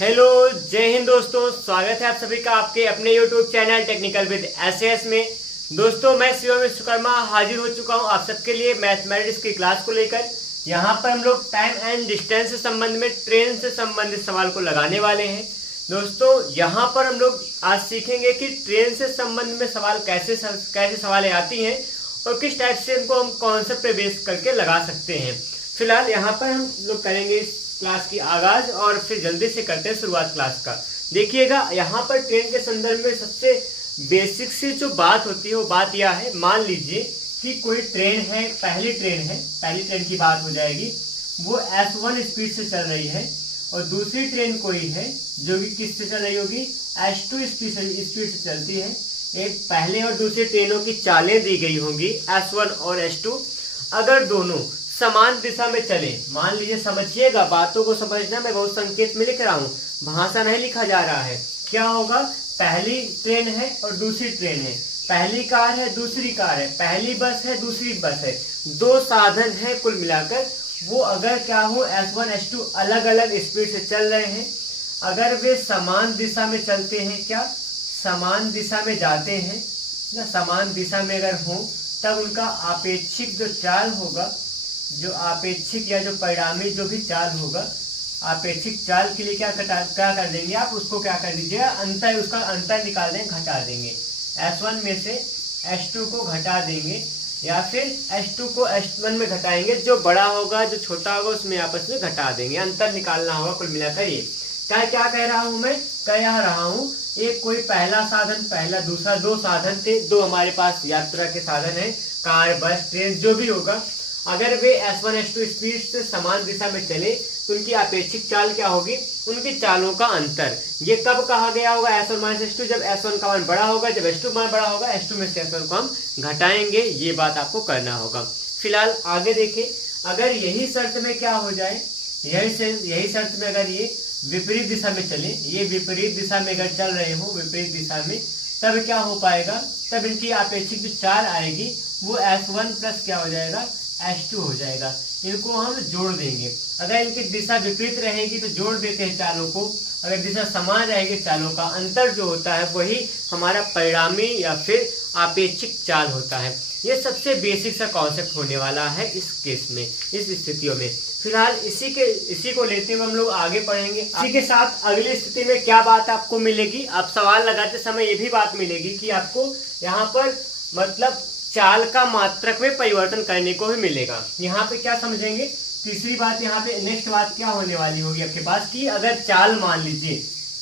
Hello, जय हिंद दोस्तों। स्वागत है आप सभी का आपके अपने YouTube channel technical with SS में। दोस्तों, मैं शिवम विश्वकर्मा हाजिर हो चुका हूं आप सबके लिए मैथमेटिक्स की क्लास को लेकर। यहां पर हम लोग टाइम एंड डिस्टेंस से संबंध में ट्रेन से संबंधित सवाल को लगाने वाले हैं। दोस्तों, यहां पर हम लोग आज सीखेंगे कि ट्रेन से संबंध में सवाल कैसे सवालें आती हैं और किस टाइप से इनको हम कॉन्सेप्ट पे बेस करके लगा सकते हैं। फिलहाल यहाँ पर हम लोग करेंगे इस क्लास की आगाज और फिर जल्दी से करते हैं शुरुआत क्लास का। देखिएगा, यहाँ पर ट्रेन के संदर्भ में सबसे बेसिक सी जो बात होती है वो बात यह है, मान लीजिए कि कोई ट्रेन है, पहली ट्रेन की बात हो जाएगी, वो S1 स्पीड से चल रही है और दूसरी ट्रेन कोई है जो कि किससे चल रही होगी, S2 स्पीड से चलती है। एक पहले और दूसरी ट्रेनों की चालें दी गई होंगी S1 और S2। अगर दोनों समान दिशा में चले, मान लीजिए, समझिएगा बातों को समझना, मैं बहुत संकेत में लिख रहा हूँ, भाषा नहीं लिखा जा रहा है। क्या होगा, पहली ट्रेन है और दूसरी ट्रेन है, पहली कार है दूसरी कार है, पहली बस है दूसरी बस है, दो साधन है कुल मिलाकर। वो अगर क्या हो, S1 S2 अलग अलग स्पीड से चल रहे हैं, अगर वे समान दिशा में चलते हैं, क्या समान दिशा में जाते हैं या समान दिशा में अगर हो, तब उनका आपेक्षिक जो चाल होगा, जो आपेक्षिक या जो परिणामी जो भी चाल होगा, आपेक्षिक चाल के लिए क्या कर देंगे आप, उसको क्या कर दीजिएगा, अंतर, उसका अंतर निकाल देंगे, घटा देंगे। S1 में से S2 को घटा देंगे या फिर S2 को S1 में घटाएंगे, जो बड़ा होगा जो छोटा होगा उसमें आपस में घटा देंगे, अंतर निकालना होगा कुल मिलाकर। ये क्या कह रहा हूं मैं, कह रहा हूं एक कोई पहला साधन, पहला दूसरा, दो साधन थे, दो हमारे पास यात्रा के साधन है, कार बस ट्रेन जो भी होगा। अगर वे S1 S2 स्पीड से समान दिशा में चले तो उनकी अपेक्षित चाल क्या होगी, उनकी चालों का अंतर। ये कब कहा गया होगा, S1 S2, जब S1 का मान बड़ा होगा, जब S2 मान बड़ा होगा, S2 में से S1 को हम घटाएंगे। ये बात आपको करना होगा। फिलहाल आगे देखें, अगर यही शर्त में क्या हो जाए, यही शर्त में अगर ये विपरीत दिशा में चले, ये विपरीत दिशा में अगर चल रहे हो, विपरीत दिशा में, तब क्या हो पाएगा, तब इनकी अपेक्षित जो चाल आएगी वो S1 प्लस क्या हो जाएगा, S2 हो जाएगा। इनको हम जोड़ देंगे। अगर इनकी दिशा विपरीत रहेगी तो जोड़ देते हैं चालों को, अगर दिशा समान रहेगी चालों का अंतर जो होता है वही हमारा परिणामी या फिर आपेक्षिक चाल होता है। ये सबसे बेसिक सा कॉन्सेप्ट होने वाला है इस केस में, इस स्थितियों में। फिलहाल इसी को लेते हुए हम लोग आगे पढ़ेंगे। इसी के साथ अगली स्थिति में क्या बात आपको मिलेगी, आप सवाल लगाते समय ये भी बात मिलेगी कि आपको यहाँ पर मतलब चाल का मात्रक में परिवर्तन करने को भी मिलेगा। यहाँ पे क्या समझेंगे, तीसरी बात, यहाँ पे नेक्स्ट बात क्या होने वाली होगी आपके पास कि अगर चाल मान लीजिए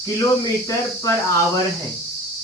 किलोमीटर पर आवर है,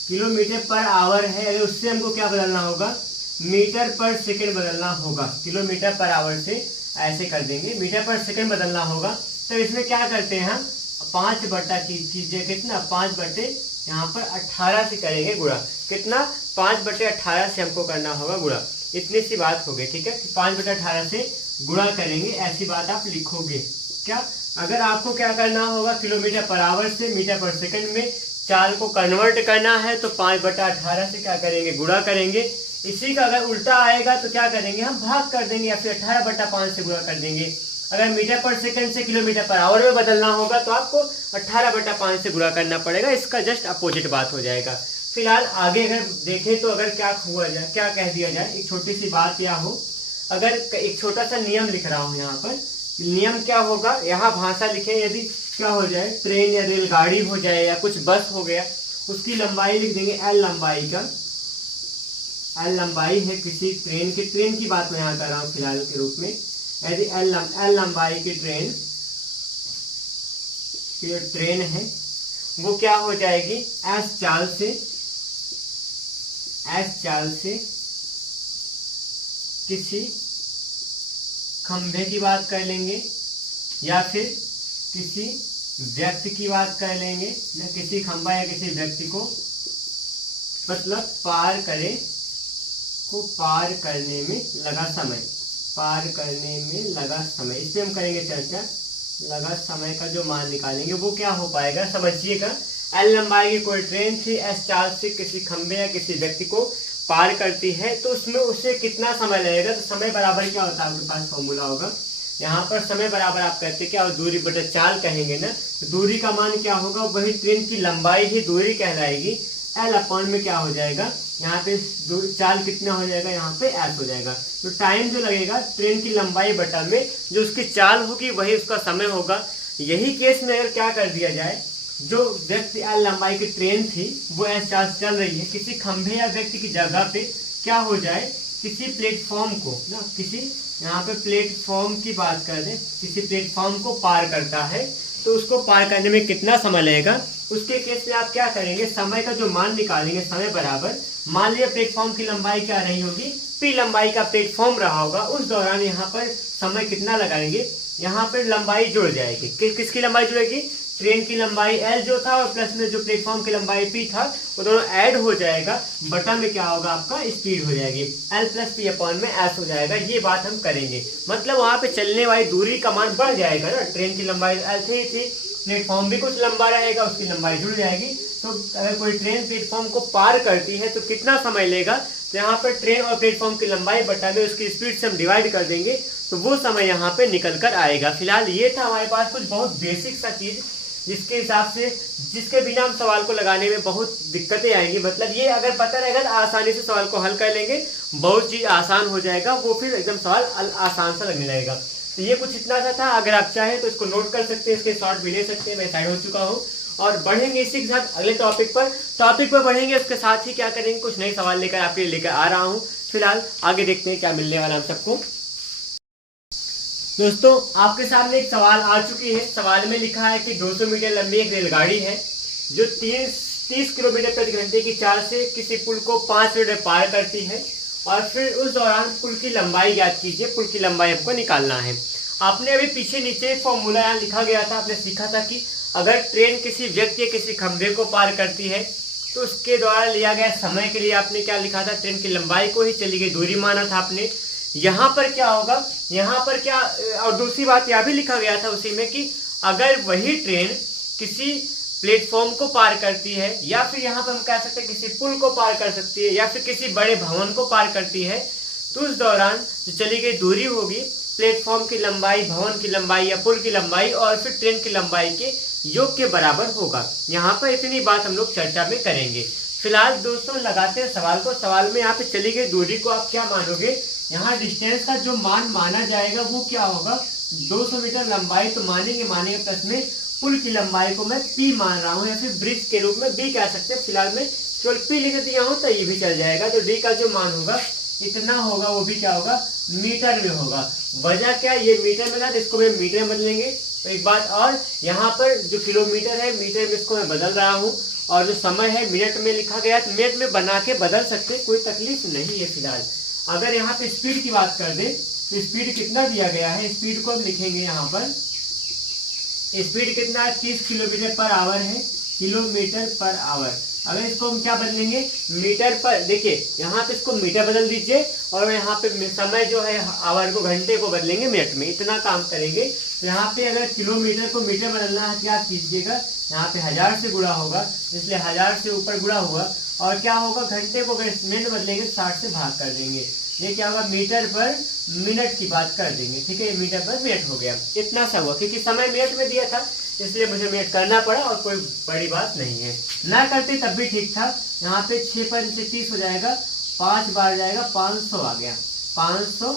किलोमीटर पर आवर है, अगर उससे हमको क्या बदलना होगा, मीटर पर सेकंड बदलना होगा। किलोमीटर पर आवर से ऐसे कर देंगे, मीटर पर सेकंड बदलना होगा। तो इसमें क्या करते हैं हम, 5 बटा कीजिए, कितना, 5 बटे यहाँ पर 18 से करेंगे गुणा, कितना, 5 बटे 18 से हमको करना होगा गुणा। इतनी सी बात हो गई, ठीक है, 5 बटे 18 से गुणा करेंगे, ऐसी बात आप लिखोगे। क्या, अगर आपको क्या करना होगा, किलोमीटर पर आवर से मीटर पर सेकंड में चाल को कन्वर्ट करना है तो 5 बटा 18 से क्या करेंगे, गुणा करेंगे। इसी का अगर उल्टा आएगा तो क्या करेंगे, हम भाग कर देंगे या फिर 18 बटा 5 से गुणा कर देंगे। अगर मीटर पर सेकंड से किलोमीटर पर आवर में बदलना होगा तो आपको 18 बटा 5 से गुणा करना पड़ेगा, इसका जस्ट अपोजिट बात हो जाएगा। फिलहाल आगे अगर देखें तो अगर क्या हुआ जाए, क्या कह दिया जाए, एक छोटी सी बात या हो, अगर एक छोटा सा नियम लिख रहा हूं यहाँ पर, नियम क्या होगा, यहाँ भाषा लिखे, यदि क्या हो जाए, ट्रेन या रेलगाड़ी हो जाए या कुछ बस हो गया, उसकी लंबाई लिख देंगे L लंबाई का, L लंबाई है किसी ट्रेन की बात मैं यहाँ कर रहा हूँ फिलहाल के रूप में। यदि L लंबाई की ट्रेन है, वो क्या हो जाएगी, S चाल से किसी खंभे की बात कर लेंगे या फिर किसी व्यक्ति की बात कर लेंगे, या किसी खंभा या किसी व्यक्ति को मतलब पार करने में लगा समय, पार करने में लगा समय, इस पे हम करेंगे चर्चा। लगा समय का जो मान निकालेंगे वो क्या हो पाएगा, समझिएगा, L लंबाई की कोई ट्रेन थी, S चाल से किसी खंभे या किसी व्यक्ति को पार करती है तो उसमें उसे कितना समय लगेगा, तो समय बराबर क्या होता है, आपके पास फॉर्मूला होगा, यहाँ पर समय बराबर आप कहते क्या, दूरी बटा चाल कहेंगे ना, तो दूरी का मान क्या होगा, वही ट्रेन की लंबाई ही दूरी कहलाएगी। एल अपॉन में क्या हो जाएगा, यहाँ पे चाल कितना हो जाएगा, यहाँ पे एस हो जाएगा। तो टाइम जो लगेगा ट्रेन की लंबाई बटा में जो उसकी चाल होगी वही उसका समय होगा। यही केस में अगर क्या कर दिया जाए, जो व्यक्ति एल लंबाई की ट्रेन थी वो एस चाल से चल रही है, किसी खंभे या व्यक्ति की जगह पे क्या हो जाए, किसी प्लेटफॉर्म को ना, किसी यहाँ पे प्लेटफॉर्म की बात कर दें, किसी प्लेटफॉर्म को पार करता है, तो उसको पार करने में कितना समय लगेगा, उसके केस में आप क्या करेंगे, समय का जो मान निकालेंगे, समय बराबर मान लिया प्लेटफॉर्म की लंबाई क्या रही होगी, पी लंबाई का प्लेटफॉर्म रहा होगा, उस दौरान यहाँ पर समय कितना लगाएंगे, यहाँ पर लंबाई जुड़ जाएगी। किसकी लंबाई जुड़ेगी, ट्रेन की लंबाई एल जो था और प्लस में जो प्लेटफॉर्म की लंबाई पी था, वो दोनों ऐड हो जाएगा, बटा में क्या होगा आपका स्पीड हो जाएगी, एल प्लस पी अपॉन में एस हो जाएगा। ये बात हम करेंगे, मतलब वहां पे चलने वाली दूरी का मान बढ़ जाएगा ना, ट्रेन की लंबाई एल थी, प्लेटफॉर्म भी कुछ लंबा रहेगा, उसकी लंबाई जुड़ जाएगी। तो अगर कोई ट्रेन प्लेटफॉर्म को पार करती है तो कितना समय लेगा, तो यहाँ पर ट्रेन और प्लेटफॉर्म की लंबाई बटा में उसकी स्पीड से हम डिवाइड कर देंगे, तो वो समय यहाँ पे निकल कर आएगा। फिलहाल ये था हमारे पास कुछ बहुत बेसिक सा चीज, जिसके हिसाब से, जिसके बिना हम सवाल को लगाने में बहुत दिक्कतें आएंगी। मतलब ये अगर पता रहेगा तो आसानी से सवाल को हल कर लेंगे, बहुत चीज आसान हो जाएगा, वो फिर एकदम सवाल आसान सा लगने लगेगा। तो ये कुछ इतना सा था, अगर आप चाहें तो इसको नोट कर सकते हैं, इसके शॉर्ट भी ले सकते हैं, मैं साइड हो चुका हूँ। और बढ़ेंगे इसी के साथ अगले टॉपिक पर बढ़ेंगे, उसके साथ ही क्या करेंगे, कुछ नए सवाल लेकर आपके लिए लेकर आ रहा हूँ। फिलहाल आगे देखते हैं क्या मिलने वाला हम सबको। दोस्तों आपके सामने एक सवाल आ चुकी है। सवाल में लिखा है कि 200 मीटर लंबी एक रेलगाड़ी है जो 30 किलोमीटर प्रति घंटे की चाल से किसी पुल को 5 मिनट में पार करती है, और फिर उस दौरान पुल की लंबाई ज्ञात कीजिए। पुल की लंबाई आपको निकालना है। आपने अभी पीछे नीचे फॉर्मूला यहाँ लिखा गया था, आपने सीखा था कि अगर ट्रेन किसी व्यक्ति या किसी खंभे को पार करती है तो उसके द्वारा लिया गया समय के लिए आपने क्या लिखा था, ट्रेन की लंबाई को ही चली गई दूरी माना था आपने। यहाँ पर क्या होगा, यहाँ पर क्या, और दूसरी बात यह भी लिखा गया था उसी में कि अगर वही ट्रेन किसी प्लेटफॉर्म को पार करती है, या फिर यहाँ पर हम कह सकते हैं किसी पुल को पार कर सकती है, या फिर किसी बड़े भवन को पार करती है, तो उस दौरान जो चली गई दूरी होगी प्लेटफॉर्म की लंबाई, भवन की लंबाई या पुल की लंबाई और फिर ट्रेन की लंबाई के योग के बराबर होगा। यहाँ पर इतनी बात हम लोग चर्चा में करेंगे। फिलहाल दोस्तों लगाते हैं सवाल को। सवाल में यहाँ पे चली गई दूरी को आप क्या मानोगे, यहाँ डिस्टेंस का जो मान माना जाएगा वो क्या होगा, 200 मीटर लंबाई तो मानेंगे, प्लस में पुल की लंबाई को मैं पी मान रहा हूँ, या फिर ब्रिज के रूप में बी कह सकते हैं। फिलहाल मैं केवल पी लिख दिया हूँ तो ये भी चल जाएगा। तो डी का जो मान होगा इतना होगा, वो भी क्या होगा, मीटर में होगा। वजह क्या, ये मीटर में था, इसको मैं मीटर में बदलेंगे। तो एक बात और, यहाँ पर जो किलोमीटर है मीटर में इसको मैं बदल रहा हूँ, और जो समय है मिनट में लिखा गया है, मिनट में बना के बदल सकते, कोई तकलीफ नहीं है। फिलहाल अगर यहाँ पे स्पीड की बात कर दे तो स्पीड कितना दिया गया है, स्पीड को हम लिखेंगे यहाँ पर, स्पीड कितना है, 30 किलोमीटर पर आवर है, किलोमीटर पर आवर। अगर इसको हम क्या बदलेंगे, मीटर पर, देखिए यहाँ पे इसको मीटर बदल दीजिए, और यहाँ पे समय जो है आवर को, घंटे को बदलेंगे मिनट में, इतना काम करेंगे। तो यहाँ पे अगर किलोमीटर को मीटर बदलना है क्या कीजिएगा, यहाँ पे 1000 से गुणा होगा, इसलिए 1000 से ऊपर गुणा हुआ, और क्या होगा, घंटे को अगर मिनट बदलेंगे 60 से भाग कर देंगे, ये क्या होगा, मीटर पर मिनट की बात कर देंगे। ठीक है, मीटर पर मिनट हो गया, इतना सा हुआ, क्योंकि समय मिनट में दिया था इसलिए मुझे मिनट करना पड़ा, और कोई बड़ी बात नहीं है। ना करते तब भी ठीक था। यहाँ पे 6 पर 30 हो जाएगा, 5 बार जाएगा, 500 आ गया, 500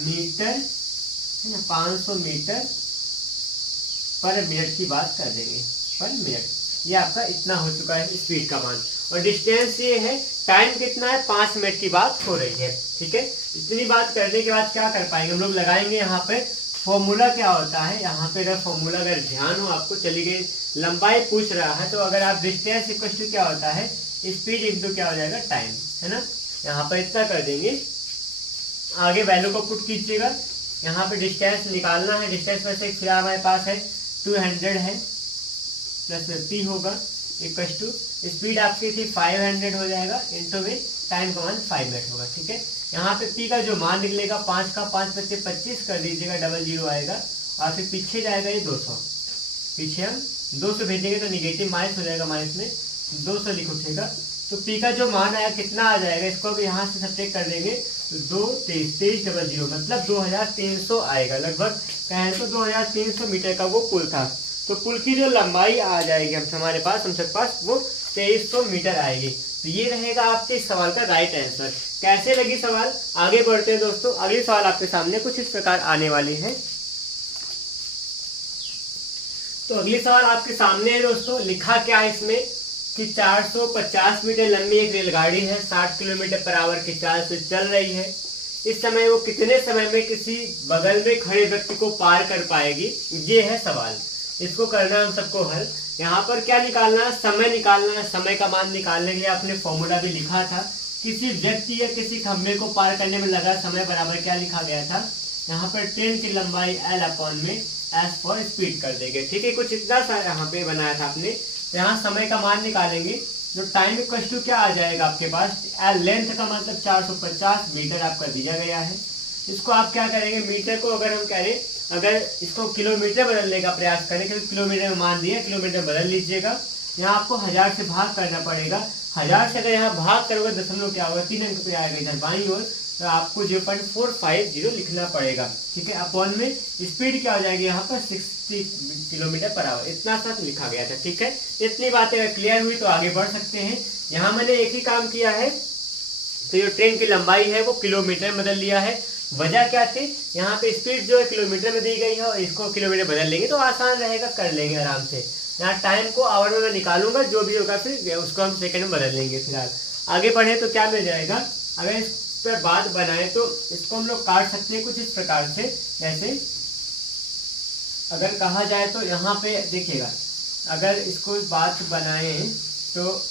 मीटर है ना, 500 मीटर पर मिनट की बात कर देंगे, पर मिनट। ये आपका इतना हो चुका है स्पीड का मान, और डिस्टेंस ये है, टाइम कितना है, 5 मिनट की बात हो रही है। ठीक है, इतनी बात करने के बाद क्या कर पाएंगे हम लोग, लगाएंगे यहाँ पे फॉर्मूला क्या होता है। यहाँ पे अगर फॉर्मूला अगर ध्यान हो आपको, चली गई लंबाई पूछ रहा है, तो अगर आप डिस्टेंस इक्वल टू क्या होता है, स्पीड इंटू क्या हो जाएगा, टाइम, है ना। यहाँ पर इतना कर देंगे, आगे वैल्यू को पुट कीजिएगा। यहाँ पे डिस्टेंस निकालना है, डिस्टेंस में से फिर हमारे पास है 200 है, प्लस में पी होगा, इक्वल टू स्पीड आपकी थी 500 हो जाएगा, इंटू में टाइम का मान 5 मिनट होगा। ठीक है, यहाँ पे पी का जो मान निकलेगा 5 का, 5 बच्चे 25 कर दीजिएगा, डबल 0 आएगा, और फिर पीछे जाएगा ये 200, पीछे हम 200 भेजेंगे तो निगेटिव माइनस हो जाएगा, माइनस में 200 लिख उठेगा, तो पी का जो मान आया कितना आ जाएगा, इसको अब यहाँ से सब्ट्रैक्ट कर देंगे तो 223,2300 मतलब 2300 आएगा। लगभग कहें तो 2300 मीटर का वो पुल था। तो पुल की जो लंबाई आ जाएगी हम सबके पास वो 2300 मीटर आएगी। तो ये रहेगा आपके इस सवाल का राइट आंसर। कैसे लगी सवाल, आगे बढ़ते हैं दोस्तों। अगली सवाल आपके सामने कुछ इस प्रकार आने वाली है। तो अगली सवाल आपके सामने है दोस्तों। लिखा क्या है इसमें कि 450 मीटर लंबी एक रेलगाड़ी है, 60 किलोमीटर पर आवर की चाल से चल रही है। इस समय वो कितने समय में किसी बगल में खड़े व्यक्ति को पार कर पाएगी, ये है सवाल। इसको करना है हम सबको हल। यहाँ पर क्या निकालना है, समय निकालना है। समय का मान निकालने के लिए आपने फॉर्मूला भी लिखा था। किसी व्यक्ति या किसी खंभे को पार करने में लगा समय बराबर क्या लिखा गया था, यहाँ पर ट्रेन की लंबाई L अपॉन में S फॉर स्पीड कर देंगे। ठीक है, कुछ इतना सा यहाँ पे बनाया था आपने। तो यहाँ समय का मान निकालेंगे, जो टाइम इक्वल टू क्या आ जाएगा आपके पास, लेंथ का मतलब 450 मीटर आपका दिया गया है। इसको आप क्या करेंगे, मीटर को अगर हम करें, अगर इसको किलोमीटर बदलने का प्रयास करें, क्योंकि किलोमीटर में मान दिया, किलोमीटर बदल लीजिएगा। यहाँ आपको 1000 से भाग करना पड़ेगा। 1000 से अगर यहाँ भाग करोगे दशमलव क्या होगा, 3 अंक पे आएगा इधर बाईं ओर, तो आपको 0.450 लिखना पड़ेगा। ठीक है, अपॉन में स्पीड क्या हो जाएगी यहाँ पर 60 किलोमीटर पर आवर, इतना सा लिखा गया था। ठीक है, इतनी बातें अगर क्लियर हुई तो आगे बढ़ सकते हैं। यहाँ मैंने एक ही काम किया है, तो जो ट्रेन की लंबाई है वो किलोमीटर में बदल लिया है। वजह क्या थी, यहाँ पे स्पीड जो है किलोमीटर में दी गई है और इसको किलोमीटर बदल लेंगे तो आसान रहेगा, कर लेंगे आराम से। यहाँ टाइम को आवर में मैं निकालूंगा, जो भी होगा फिर उसको हम सेकंड में बदल लेंगे। फिलहाल आगे बढ़े तो क्या मिल जाएगा, अगर इस पर बात बनाए तो इसको हम लोग काट सकते हैं कुछ इस प्रकार से। जैसे अगर कहा जाए तो यहाँ पे देखिएगा, अगर इसको बात बनाए तो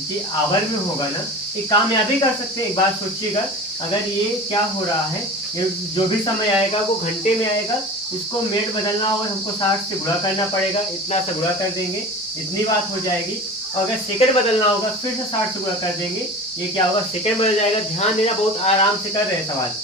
ये आवर में होगा ना, एक कामयाबी कर सकते हैं। एक बात सोचिएगा, अगर ये क्या हो रहा है, ये जो भी समय आएगा वो घंटे में आएगा, इसको मिनट बदलना होगा, हमको 60 से गुणा करना पड़ेगा, इतना से गुणा कर देंगे, इतनी बात हो जाएगी। और अगर सेकंड बदलना होगा फिर से 60 से गुणा कर देंगे, ये क्या होगा, सेकंड बदल जाएगा। ध्यान देना, बहुत आराम से कर रहे हैं सवाल।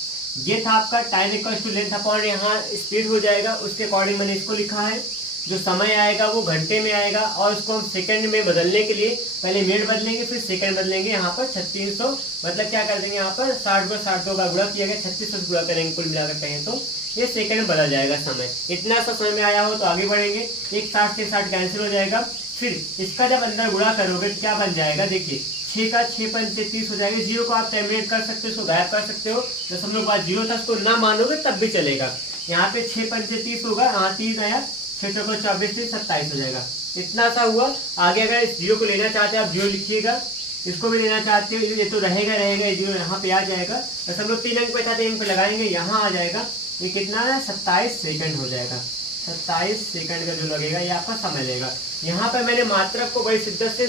ये था आपका time equal to length upon यहाँ स्पीड हो जाएगा, उसके अकॉर्डिंग मैंने इसको लिखा है। जो समय आएगा वो घंटे में आएगा और उसको हम सेकंड में बदलने के लिए पहले मिनट बदलेंगे फिर सेकंड बदलेंगे। यहाँ पर 3600 मतलब क्या कर देंगे, यहाँ पर 60 को 60 का गुणा किया गया, 3600 से गुणा करेंगे कुल मिलाकर कहें तो ये सेकंड में बदल जाएगा समय। इतना सा समय में आया हो तो आगे बढ़ेंगे। एक 60 से 60 कैंसिल हो जाएगा, फिर इसका जब अंदर गुणा करोगे तो क्या बन जाएगा, देखिए 6 का 6 पंच 30 हो जाएगा। जीरो को आप टर्मिनेट कर सकते हो, इसको गायब कर सकते हो। दशमलव बाद जीरो था, उसको ना मानोगे तब भी चलेगा। यहाँ पे 6 पंच 30 होगा, यहाँ 3 आया, 6 को 24 से 27 हो जाएगा। इतना सा हुआ। आगे अगर इस जीरो को लेना चाहते हैं आप जीरो लिखिएगा, इसको भी लेना चाहते हो ये तो रहेगा ये जीरो यहाँ पे आ जाएगा। दशमलव 3 अंक पे था, 3 अंक पे लगाएंगे, यहाँ आ जाएगा। ये कितना है, 27 सेकंड हो जाएगा। 27 सेकंड का जो लगेगा ये आपका समय लेगा। यहाँ पे मैंने मात्रक को बड़ी शिद्दत से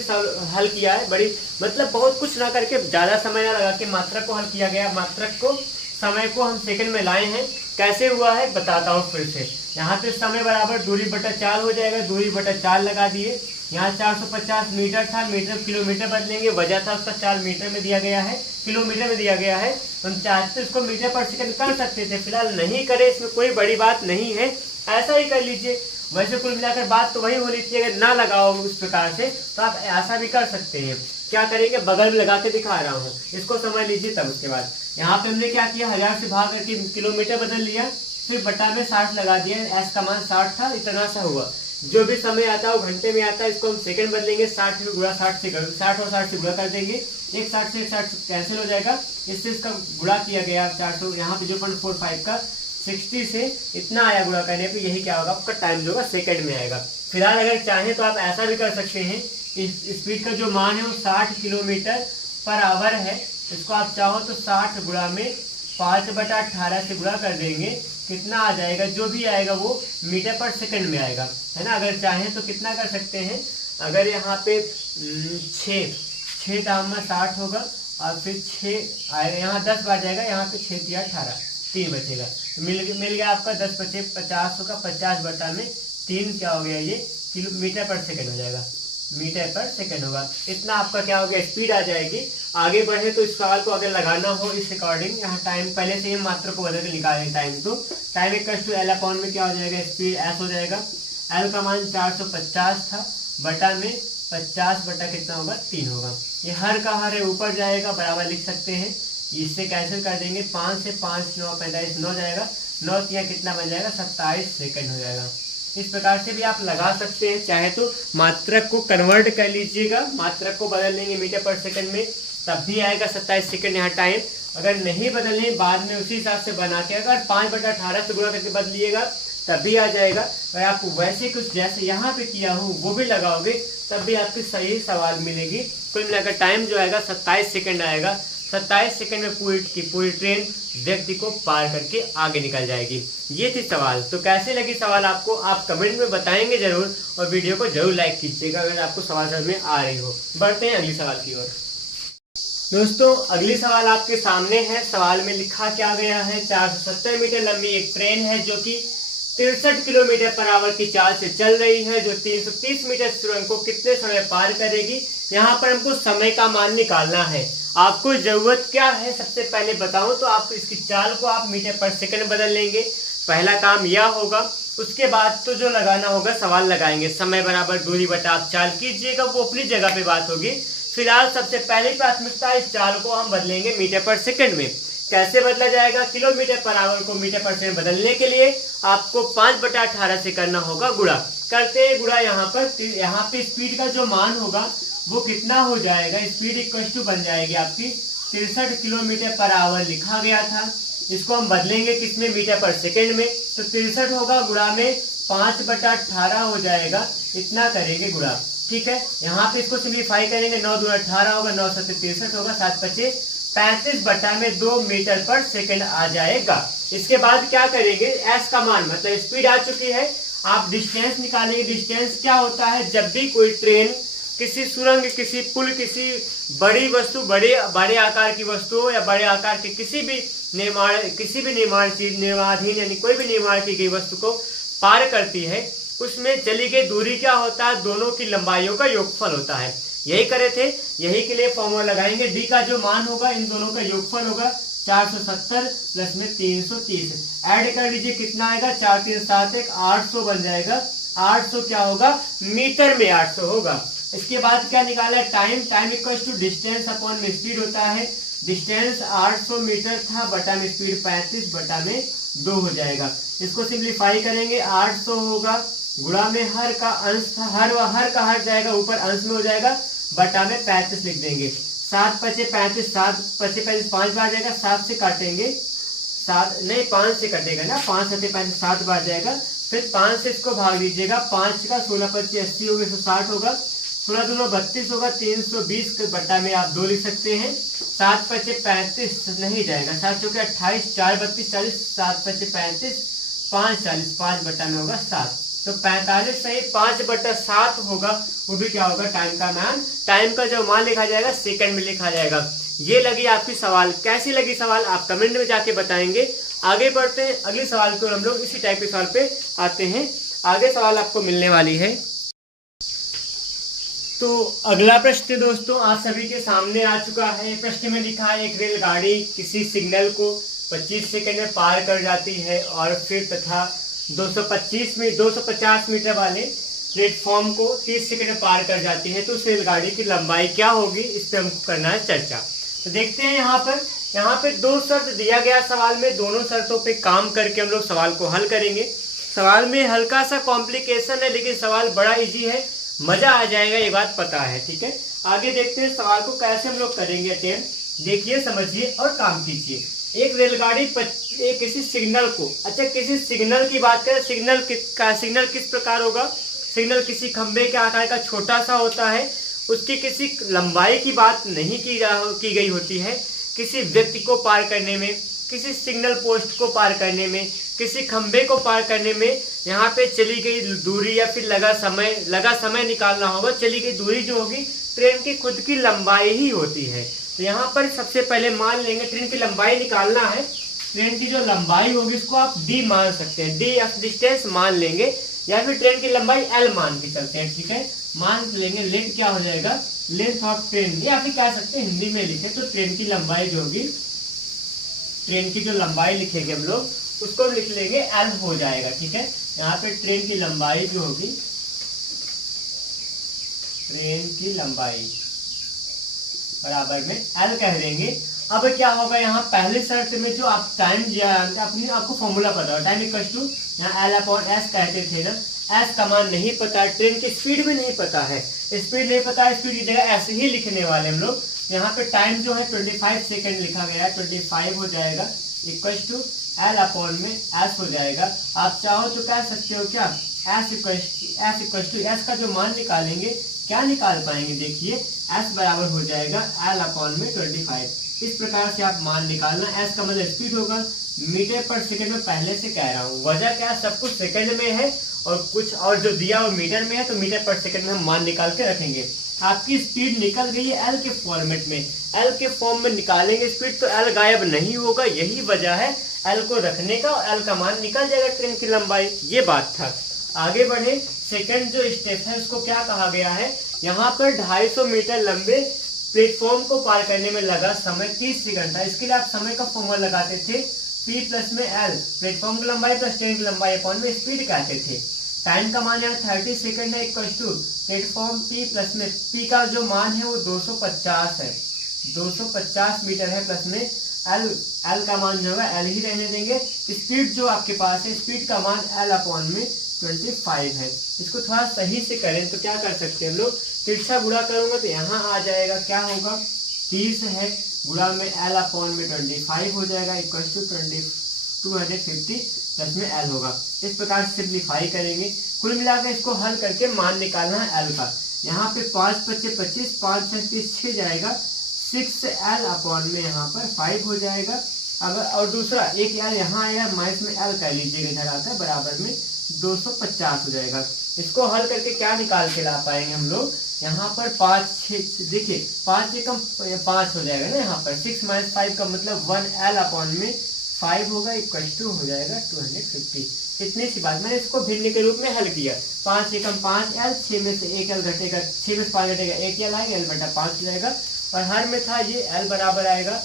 हल किया है, बड़ी मतलब बहुत कुछ ना करके, ज्यादा समय ना लगा के मात्रक को हल किया गया। मात्रक को समय को हम सेकंड में लाए हैं। कैसे हुआ है बताता हूँ फिर से। यहाँ पे समय बराबर दूरी बटा 4 हो जाएगा, दूरी बटा 4 लगा दिए। यहाँ 450 मीटर था, मीटर किलोमीटर बदलेंगे, वजह था उसका 4 मीटर में दिया गया है, किलोमीटर में दिया गया है। हम चाहते इसको मीटर पर सेकंड कर सकते थे, फिलहाल नहीं करे, इसमें कोई बड़ी बात नहीं है, ऐसा ही कर लीजिए। वैसे कुल मिलाकर बात तो वही होनी चाहिए, अगर ना लगाओ उस प्रकार से तो आप ऐसा भी कर सकते हैं। क्या करेंगे, बगल में लगा के दिखा रहा हूँ, इसको समझ लीजिए। तब उसके बाद यहाँ पे हमने क्या किया, 1000 से भाग करके किलोमीटर बदल लिया, फिर बटा में 60 लगा दिया। एस का मान 60 था, इतना सा हुआ। जो भी समय आता है वो घंटे में आता है, इसको हम सेकंड बदलेंगे, 60 गुणा 60 से 60 और 60 से गुणा कर देंगे। एक 60 से 60 कैंसिल हो जाएगा, इससे इसका गुणा किया गया 400, यहाँ पे 0.45 का 60 से इतना आया गुणा करने पे, यही क्या होगा आपका टाइम जो होगा सेकंड में आएगा। फिलहाल अगर चाहें तो आप ऐसा भी कर सकते हैं, इस स्पीड का जो मान है वो 60 किलोमीटर पर आवर है, इसको आप चाहो तो 60 गुणा में 5/18 से गुणा कर देंगे, कितना आ जाएगा, जो भी आएगा वो मीटर पर सेकंड में आएगा, है ना। अगर चाहें तो कितना कर सकते हैं, अगर यहाँ पे 6 दाम में 60 होगा और फिर 6 आएगा, यहाँ 10 बार जाएगा, यहाँ पे 6 या 18 3 बचेगा, तो मिल गया आपका 10 बचे 50 होगा, 50 बटा में 3 क्या हो गया, ये किलोमीटर पर सेकंड हो जाएगा, मीटर पर सेकंड होगा। इतना आपका क्या हो गया, स्पीड आ जाएगी। आगे बढ़े तो इस सवाल को अगर लगाना हो इस अकॉर्डिंग, यहाँ टाइम पहले से ही मात्र को बदल के निकालें टाइम, तो time equal to L upon में क्या हो जाएगा, स्पीड एस हो जाएगा। एल का मान 450 था, बटा में 50 बटा कितना होगा 3 होगा। ये हर का हर है ऊपर जाएगा, बराबर लिख सकते हैं, इससे कैंसिल कर देंगे। 5 से 5 9 45 9 जाएगा, 9 या कितना बन जाएगा 27 सेकंड हो जाएगा। इस प्रकार से भी आप लगा सकते हैं, चाहे तो मात्रक को कन्वर्ट कर लीजिएगा, मात्रक को बदल लेंगे मीटर पर सेकंड में, तब भी आएगा 27 सेकंड यहाँ टाइम। अगर नहीं बदलने बाद में उसी हिसाब से बना के अगर 5/18 से गुणा करके बदलिएगा तब भी आ जाएगा। अगर आप वैसे कुछ जैसे यहाँ पे किया हो वो भी लगाओगे तब भी आपकी सही सवाल मिलेगी। कुल मिलाकर टाइम जो आएगा 27 सेकंड आएगा। 27 सेकंड में पूरी ट्रेन व्यक्ति को पार करके आगे निकल जाएगी। ये थी सवाल। तो कैसे लगी सवाल आपको, आप कमेंट में बताएंगे जरूर, और वीडियो को जरूर लाइक कीजिएगा अगर आपको सवाल समझ में आ रही हो। बढ़ते हैं अगली सवाल की ओर। दोस्तों अगली सवाल आपके सामने है। सवाल में लिखा क्या गया है, 470 मीटर लंबी एक ट्रेन है जो कि 63 किलोमीटर पर आवर की चाल से चल रही है, जो 330 मीटर सुरंग को कितने समय पार करेगी। यहाँ पर हमको समय का मान निकालना है। आपको जरूरत क्या है, सबसे पहले बताऊं तो आप इसकी चाल को आप मीटर पर सेकंड बदल लेंगे, पहला काम यह होगा। उसके बाद तो जो लगाना होगा सवाल लगाएंगे, समय बराबर दूरी बटा आप चाल कीजिएगा, वो अपनी जगह पे बात होगी। फिलहाल सबसे पहली प्राथमिकता इस चाल को हम बदलेंगे मीटर पर सेकंड में। कैसे बदला जाएगा, किलोमीटर पर आवर को मीटर पर सेकंड बदलने के लिए आपको 5/18 से करना होगा गुणा। करते हैं गुणा। यहाँ पे स्पीड का जो मान होगा वो कितना हो जाएगा, स्पीड इक्वल टू बन जाएगी आपकी 63 किलोमीटर पर आवर लिखा गया था, इसको हम बदलेंगे किसमें, मीटर पर सेकंड में। तो 63 होगा गुणा में 5/18 हो जाएगा, इतना करेंगे गुणा। ठीक है, यहाँ पे इसको सिंप्लीफाई करेंगे, 9 दूना 18 होगा, 9 7 63 होगा, 7 5 35 बटा में 2 मीटर पर सेकंड आ जाएगा। इसके बाद क्या करेंगे, एस का मान मतलब स्पीड आ चुकी है, आप डिस्टेंस निकालेंगे। डिस्टेंस क्या होता है, जब भी कोई ट्रेन किसी सुरंग, किसी पुल, किसी बड़ी वस्तु, बड़े आकार की वस्तु हो या बड़े आकार के किसी भी निर्माण चीज, निर्माणाधीन यानी कोई भी निर्माण की गई वस्तु को पार करती है, उसमें चली गई दूरी क्या होता है, दोनों की लंबाइयों का योगफल होता है। यही करे थे, यही के लिए फॉर्मूला लगाएंगे। डी का जो मान होगा इन दोनों का योगफल होगा 470 प्लस में 330, ऐड कर लीजिए कितना आएगा, 4 3 7 1 800 बन जाएगा। 800 क्या होगा, मीटर में 800 होगा। इसके बाद क्या निकाला, time equal to distance upon में स्पीड होता है। डिस्टेंस 800 मीटर था, बटा में स्पीड 35 बटा में 2 हो जाएगा। इसको सिंप्लीफाई करेंगे, 800 होगा गुणा में हर का अंश था, हर का हर जाएगा ऊपर अंश में हो जाएगा, बटा में 35 लिख देंगे। 7 5 35, 7 5 35 5 बार जाएगा, 7 से काटेंगे, 7 नहीं 5 से कटेगा ना, 5 7 35 7 बार जाएगा, फिर 5 से इसको भाग दीजिएगा। 5 का 16 25 80 होगा, 160 होगा, 16 दूनो 32 होगा, 320 के बटा में आप 2 लिख सकते हैं। 7 5 35 नहीं जाएगा, 7 चौके 28, 4 32 40, 7 5 35 5 40, 5 बटा में होगा 7, तो 45 सही 5/7 होगा। वो भी क्या होगा, टाइम का मान। टाइम का जो मान लिखा जाएगा सेकंड में लिखा जाएगा। ये लगी आपकी सवाल, कैसी लगी सवाल आप कमेंट में जाके बताएंगे। आगे बढ़ते हैं अगले सवाल को, हम लोग इसी टाइप के सवाल पे आते हैं। आगे सवाल आपको मिलने वाली है। तो अगला प्रश्न दोस्तों आप सभी के सामने आ चुका है। प्रश्न में लिखा है, एक रेलगाड़ी किसी सिग्नल को 25 सेकंड में पार कर जाती है और फिर तथा 250 मीटर वाले प्लेटफॉर्म को 30 सेकंड में पार कर जाती है, तो उस रेलगाड़ी की लंबाई क्या होगी, इस पर हमको करना है चर्चा। तो देखते हैं यहाँ पे 2 शर्त दिया गया सवाल में, दोनों शर्तों पे काम करके हम लोग सवाल को हल करेंगे। सवाल में हल्का सा कॉम्प्लिकेशन है, लेकिन सवाल बड़ा इजी है, मजा आ जाएगा, ये बात पता है। ठीक है, आगे देखते हैं सवाल को कैसे हम लोग करेंगे अटेम्प्ट। देखिए, समझिए और काम कीजिए। एक रेलगाड़ी किसी सिग्नल को, अच्छा किसी सिग्नल की बात करें, सिग्नल किस प्रकार होगा, सिग्नल किसी खंबे के आकार का छोटा सा होता है, उसकी किसी लंबाई की बात नहीं की गई होती है। किसी व्यक्ति को पार करने में, किसी सिग्नल पोस्ट को पार करने में, किसी खंबे को पार करने में यहाँ पे चली गई दूरी या फिर लगा समय निकालना होगा। चली गई दूरी जो होगी ट्रेन की खुद की लंबाई ही होती है। तो यहाँ पर सबसे पहले मान लेंगे ट्रेन की लंबाई निकालना है। ट्रेन की जो लंबाई होगी इसको आप डी मान सकते हैं, डी ऑफ डिस्टेंस मान लेंगे, या फिर ट्रेन की लंबाई एल मान के चलते हैं। ठीक है, मान लेंगे लेंथ क्या हो जाएगा, लेंथ ऑफ ट्रेन, या फिर कह सकते हैं हिंदी में लिखे तो ट्रेन की लंबाई जो होगी, ट्रेन की जो लंबाई लिखेंगे हम लोग उसको लिख लेंगे एल हो जाएगा। ठीक है, यहाँ पे ट्रेन की लंबाई जो होगी ट्रेन की लंबाई बराबर में एल कह देंगे। अब क्या होगा, यहाँ पहले शर्त में जो आप टाइम अपनी आपको फॉर्मूला पता हो, टाइम इक्वल टू यहाँ एल अपॉन एस कहते थे ना, एस का मान नहीं पता है, ट्रेन की स्पीड भी नहीं पता है, स्पीड नहीं पता है, स्पीड की जगह ऐसे ही लिखने वाले हम लोग। यहाँ पे टाइम जो है 25 सेकेंड लिखा गया है, 25 हो जाएगा इक्वल टू एल अपॉन में एस हो जाएगा। आप चाहो तो कह सकते हो क्या, एस इक्वल टू एस का जो मान निकालेंगे क्या निकाल पाएंगे, देखिए एस बराबर हो जाएगा एल अपॉन में 25। इस प्रकार से आप मान निकालना, एस का मतलब स्पीड होगा, मीटर पर सेकंड में पहले से कह रहा हूँ, वजह क्या सब कुछ सेकंड में है और कुछ और जो दिया वो मीटर में है, तो मीटर पर सेकंड में हम मान निकाल के रखेंगे। आपकी स्पीड निकल गई है एल के फॉर्मेट में, एल के फॉर्म में निकालेंगे स्पीड तो एल गायब नहीं होगा, यही वजह है एल को रखने का, और एल का मान निकल जाएगा ट्रेन की लंबाई, ये बात था। आगे बढ़े, सेकंड जो स्टेप है उसको क्या कहा गया है, यहाँ पर 250 मीटर लंबे प्लेटफॉर्म को पार करने में लगा समय 30 सेकंड था। इसके लिए आप समय का फॉर्मूला लगाते थे P प्लस में L, प्लेटफॉर्म की लंबाई प्लस ट्रेन की लंबाई अपॉन में स्पीड कहते थे। टाइम का मान यहाँ 30 सेकंड है equal to platform P plus में P का जो मान है वो 250 है, 250 मीटर है, प्लस में L का मान जो है L ही रहने देंगे। स्पीड जो आपके पास है, स्पीड का मान L अपॉन में 25 है। इसको थोड़ा सही से करें तो क्या कर सकते हैं हम लोग, तिरछा गुणा करूंगा तो यहाँ आ जाएगा, क्या होगा 30 है गुणा में L अपॉन में 25 हो जाएगा इक्वल टू 250 प्लस में L होगा। इस प्रकार से सिंप्लीफाई करेंगे, कुल मिलाकर इसको हल करके मान निकालना है L का। यहाँ पे 5 × 25, 5 × 30 6 जाएगा, 6L अपॉन में यहाँ पर 5 हो जाएगा। अगर और दूसरा एक L यहाँ आया, माइनस में L कर लीजिएगा इधर आकर, बराबर में 250 हो जाएगा। इसको हल करके क्या निकाल के ला पाएंगे हम लोग, यहाँ पर 5 6 देखिए 5 से कम 5 हो जाएगा ना, यहाँ पर 6 - 5 का मतलब 1L अपॉन में 5 होगा इक्वल टू हो जाएगा 250। इतनी सी बात, मैंने इसको भिन्न के रूप में हल किया। 5 से कम 5L, 6 में से 1L घटेगा, 6 में से 5 घटेगा 1L आएगा, L बटा 5 हो जाएगा। और हर में था ये L बराबर आएगा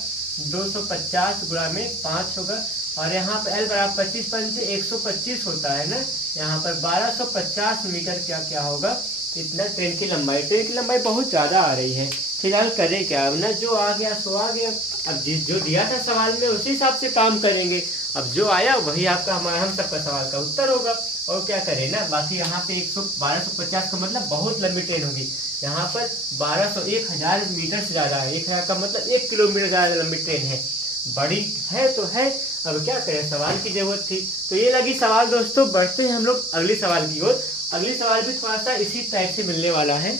250 गुणा में 5 होगा, और यहाँ पर L बराबर 25 5 से 125 होता है ना, यहाँ पर 1250 मीटर क्या होगा, इतना ट्रेन की लंबाई। ट्रेन की लंबाई बहुत ज्यादा आ रही है, फिलहाल करें क्या, अब ना जो आ गया सो आ गया, अब जो दिया था सवाल में उसी हिसाब से काम करेंगे, अब जो आया वही आपका हम सबका सवाल का उत्तर होगा, और क्या करें ना। बाकी यहाँ पे 1250 का मतलब बहुत लंबी ट्रेन होगी, यहाँ पर 1000 मीटर से ज्यादा है, 1000 का मतलब 1 किलोमीटर ज्यादा लंबी ट्रेन है, बड़ी है तो है, अब क्या करें, सवाल की जरूरत थी। तो ये लगी सवाल दोस्तों, बढ़ते हैं हम लोग अगली सवाल की ओर। अगली सवाल भी थोड़ा सा इसी टाइप से मिलने वाला है।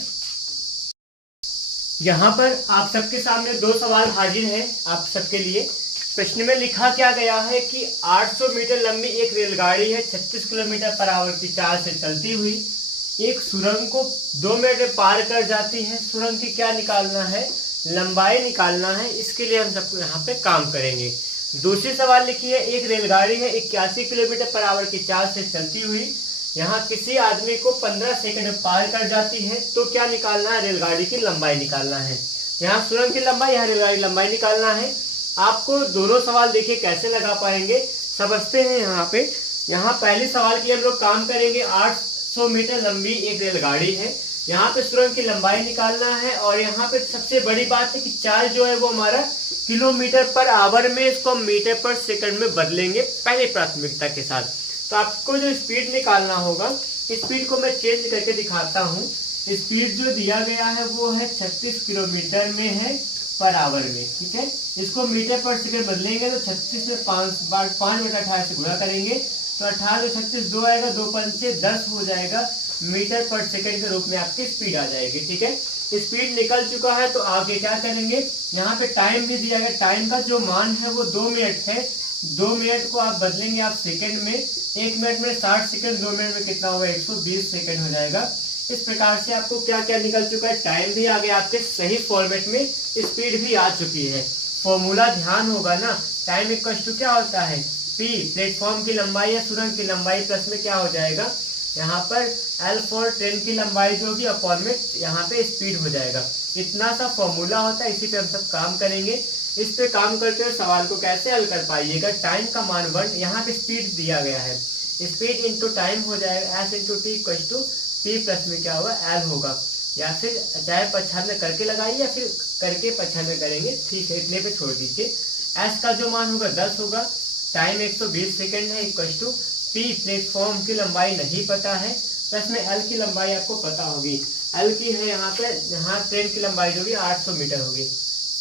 यहाँ पर आप सबके सामने 2 सवाल हाजिर हैं आप सबके लिए। प्रश्न में लिखा क्या गया है कि 800 मीटर लंबी एक रेलगाड़ी है, 36 किलोमीटर पर आवर की चाल से चलती हुई एक सुरंग को 2 मिनट में पार कर जाती है। सुरंग की क्या निकालना है, लंबाई निकालना है, इसके लिए हम सबको यहाँ पे काम करेंगे। दूसरी सवाल लिखी है, एक रेलगाड़ी है 81 किलोमीटर पर आवर की चाल से चलती हुई यहाँ किसी आदमी को 15 सेकंड में पार कर जाती है, तो क्या निकालना है, रेलगाड़ी की लंबाई निकालना है। यहाँ सुरंग की लंबाई, यहाँ रेलगाड़ी की लंबाई निकालना है। आपको दोनों सवाल देखिए कैसे लगा पाएंगे, समझते हैं। यहाँ पहले सवाल के लिए हम लोग काम करेंगे। 800 मीटर लंबी एक रेलगाड़ी है, यहाँ पे सुरंग की लंबाई निकालना है, और यहाँ पे सबसे बड़ी बात है कि चाल जो है वो हमारा किलोमीटर पर आवर में, इसको हम मीटर पर सेकंड में बदलेंगे पहले प्राथमिकता के साथ। तो आपको जो स्पीड निकालना होगा, स्पीड को मैं चेंज करके दिखाता हूँ। स्पीड जो दिया गया है वो है 36 किलोमीटर में है पर आवर में, ठीक है। इसको मीटर पर सेकंड बदलेंगे तो 36 में 5/18 से गुणा करेंगे तो 18 से 36 2 आएगा, 2 पंचे 10 हो जाएगा, मीटर पर सेकंड के रूप में आपकी स्पीड आ जाएगी, ठीक है। स्पीड निकल चुका है, तो आगे क्या करेंगे, यहाँ पे टाइम भी दिया गया, टाइम का जो मान है वो 2 मिनट है। 2 मिनट को आप बदलेंगे आप सेकंड में, 1 मिनट में 60 सेकंड, 2 मिनट में कितना होगा, 120 सेकंड हो जाएगा। इस प्रकार से आपको क्या क्या निकल चुका है, टाइम भी आ गया आपके सही फॉर्मेट में, स्पीड भी आ चुकी है। फॉर्मूला ध्यान होगा ना, टाइम इक्वल टू क्या होता है, P प्लेटफॉर्म की लंबाई या सुरंग की लंबाई प्लस में क्या हो जाएगा, यहाँ पर L फॉर ट्रेन की लंबाई जो होगी अपॉन में यहाँ पे स्पीड हो जाएगा। इतना सा फॉर्मूला होता है, इसी पे हम सब काम करेंगे। इस पे काम करते हुए सवाल को कैसे हल कर पाइएगा, टाइम का मान 1, यहाँ पे स्पीड दिया गया है, स्पीड इंटू टाइम हो जाएगा, S into T equal to P plus में क्या होगा, L होगा। या फिर चाहे 95 करके लगाइए या फिर करके 95 करेंगे, ठीक है, इतने पे छोड़ दीजिए। एस का जो मान होगा 10 होगा, टाइम 120 सेकेंड है, इक्वल टू पी प्लेटफॉर्म की लंबाई नहीं पता है, प्लस में एल की लंबाई आपको पता होगी। एल की है यहाँ पे, यहाँ ट्रेन की लंबाई जो होगी 800 मीटर होगी,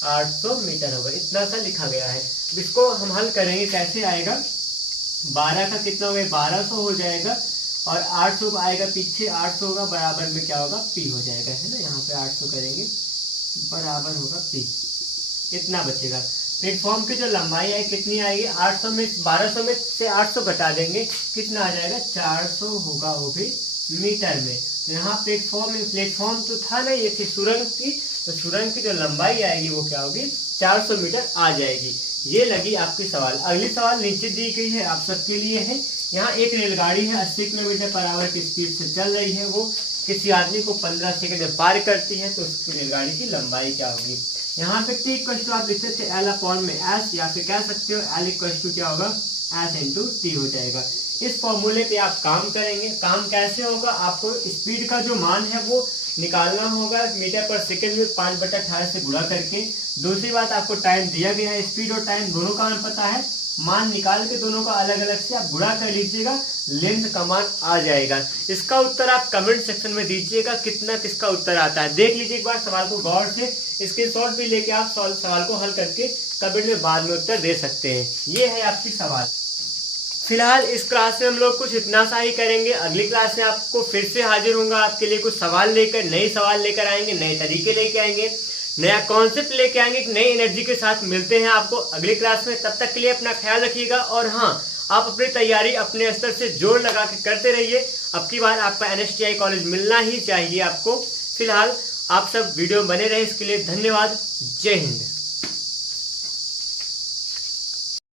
800 मीटर होगा, इतना सा लिखा गया है। इसको हम हल करेंगे, कैसे आएगा, 12 का कितना होगा, 1200 हो जाएगा, और 800 आएगा पीछे, 800 होगा बराबर में क्या होगा, पी हो जाएगा, है ना। यहाँ पे 800 करेंगे बराबर होगा पी, इतना बचेगा। प्लेटफॉर्म की जो लंबाई है कितनी आएगी, 800 में 1200 में से 800 घटा देंगे, कितना आ जाएगा, 400 होगा, वो भी मीटर में। तो यहाँ प्लेटफॉर्म तो था ना, ये थी सुरंग की, तो सुरंग की जो लंबाई आएगी वो क्या होगी, 400 मीटर आ जाएगी। ये लगी आपकी सवाल। अगली सवाल नीचे दी गई है, आप सबके लिए है। यहाँ एक रेलगाड़ी है, 80 किलोमीटर पर आवर की स्पीड से चल रही है, वो किसी आदमी को 15 सेकंड में पार करती है, तो उसकी रेलगाड़ी की लंबाई क्या होगी। यहाँ पे टी इक्वल टू आप लिख सकते हैं एल अपॉन में एस, या फिर कह सकते हो एल इक्वल टू क्या होगा, एस इंटू टी हो जाएगा। इस फॉर्मूले पे आप काम करेंगे। काम कैसे होगा, आपको स्पीड का जो मान है वो निकालना होगा मीटर पर सेकंड में 5/18 से गुणा करके। दूसरी बात, आपको टाइम दिया गया है, स्पीड और टाइम दोनों का मान पता है, मान निकाल के दोनों का अलग अलग से आप गुणा कर लीजिएगा, लेंथ का मान आ जाएगा। इसका उत्तर आप कमेंट सेक्शन में दीजिएगा, कितना किसका उत्तर आता है। देख लीजिए एक बार सवाल को गौर से, स्क्रीनशॉट भी लेके आप सवाल को हल करके कमेंट में बाद में उत्तर दे सकते हैं। ये है आपकी सवाल। फिलहाल इस क्लास में हम लोग कुछ इतना सा ही करेंगे। अगली क्लास में आपको फिर से हाजिर होऊंगा, आपके लिए कुछ सवाल लेकर, नए सवाल लेकर आएंगे, नए तरीके लेके आएंगे, नया कॉन्सेप्ट लेके आएंगे, नई एनर्जी के साथ मिलते हैं आपको अगली क्लास में। तब तक के लिए अपना ख्याल रखिएगा, और हाँ, आप अपनी तैयारी अपने स्तर से जोर लगा के करते रहिए। अब की बार आपका NSTI कॉलेज मिलना ही चाहिए आपको। फिलहाल आप सब वीडियो बने रहे, इसके लिए धन्यवाद। जय हिंद।